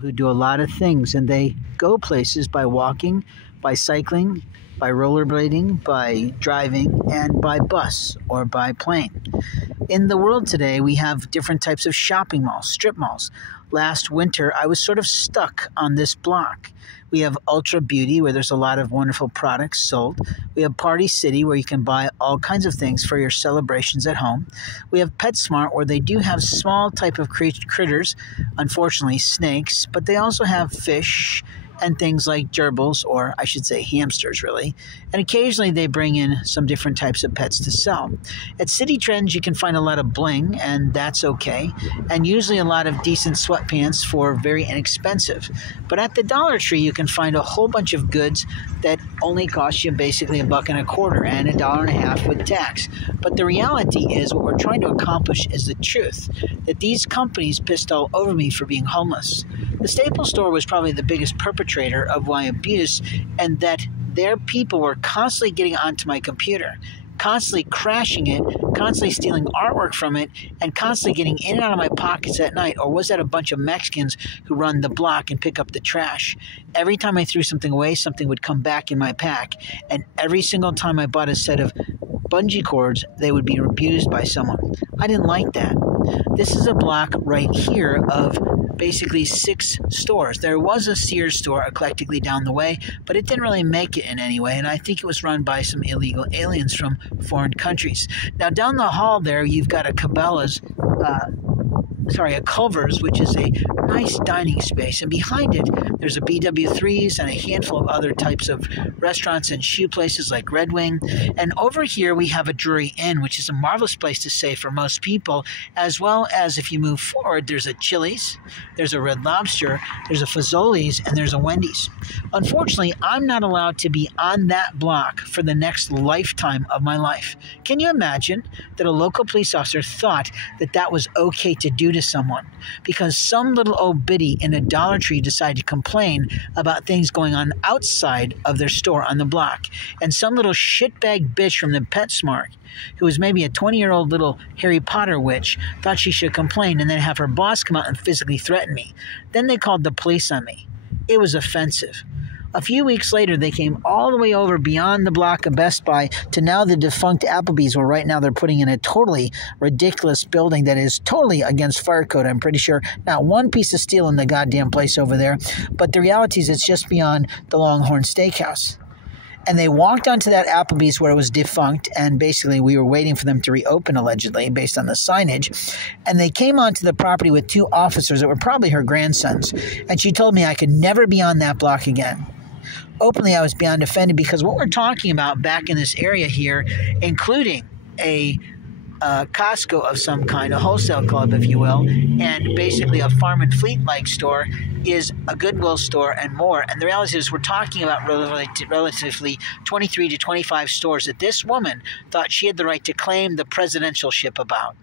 who do a lot of things, and they go places by walking, by cycling, by rollerblading, by driving, and by bus or by plane. In the world today, we have different types of shopping malls, strip malls. Last winter, I was sort of stuck on this block. We have Ultra Beauty, where there's a lot of wonderful products sold. We have Party City, where you can buy all kinds of things for your celebrations at home. We have PetSmart, where they do have small type of critters, unfortunately snakes, but they also have fish and things like gerbils, or I should say hamsters, really. And occasionally they bring in some different types of pets to sell. At City Trends, you can find a lot of bling, and that's okay, and usually a lot of decent sweatpants for very inexpensive. But at the Dollar Tree, you can find a whole bunch of goods that only cost you basically $1.25 and $1.50 with tax. But the reality is, what we're trying to accomplish is the truth, that these companies pissed all over me for being homeless. The Staples store was probably the biggest perpetrator of my abuse, and that their people were constantly getting onto my computer, constantly crashing it, constantly stealing artwork from it, and constantly getting in and out of my pockets at night. Or was that a bunch of Mexicans who run the block and pick up the trash? Every time I threw something away, something would come back in my pack. And every single time I bought a set of bungee cords, they would be abused by someone. I didn't like that. This is a block right here of basically 6 stores. There was a Sears store eclectically down the way, but it didn't really make it in any way, and I think it was run by some illegal aliens from foreign countries. Now, down the hall there, you've got a Culver's, which is a nice dining space, and behind it, there's a BW3's and a handful of other types of restaurants and shoe places like Red Wing. And over here, we have a Drury Inn, which is a marvelous place to stay for most people, as well as if you move forward, there's a Chili's, there's a Red Lobster, there's a Fazoli's, and there's a Wendy's. Unfortunately, I'm not allowed to be on that block for the next lifetime of my life. Can you imagine that a local police officer thought that that was okay to do to someone because some little old biddy in a Dollar Tree decided to complain about things going on outside of their store on the block, and some little shitbag bitch from the PetSmart, who was maybe a 20-year-old little Harry Potter witch, thought she should complain and then have her boss come out and physically threaten me. Then they called the police on me. It was offensive. A few weeks later, they came all the way over beyond the block of Best Buy to now the defunct Applebee's, where right now they're putting in a totally ridiculous building that is totally against fire code. I'm pretty sure not one piece of steel in the goddamn place over there. But the reality is it's just beyond the Longhorn Steakhouse. And they walked onto that Applebee's where it was defunct, and basically we were waiting for them to reopen, allegedly, based on the signage. And they came onto the property with 2 officers that were probably her grandsons. And she told me I could never be on that block again. Openly, I was beyond offended, because what we're talking about back in this area here, including a Costco of some kind, a wholesale club, if you will, and basically a farm and fleet-like store, is a Goodwill store and more. And the reality is we're talking about relatively 23 to 25 stores that this woman thought she had the right to claim the presidentialship about.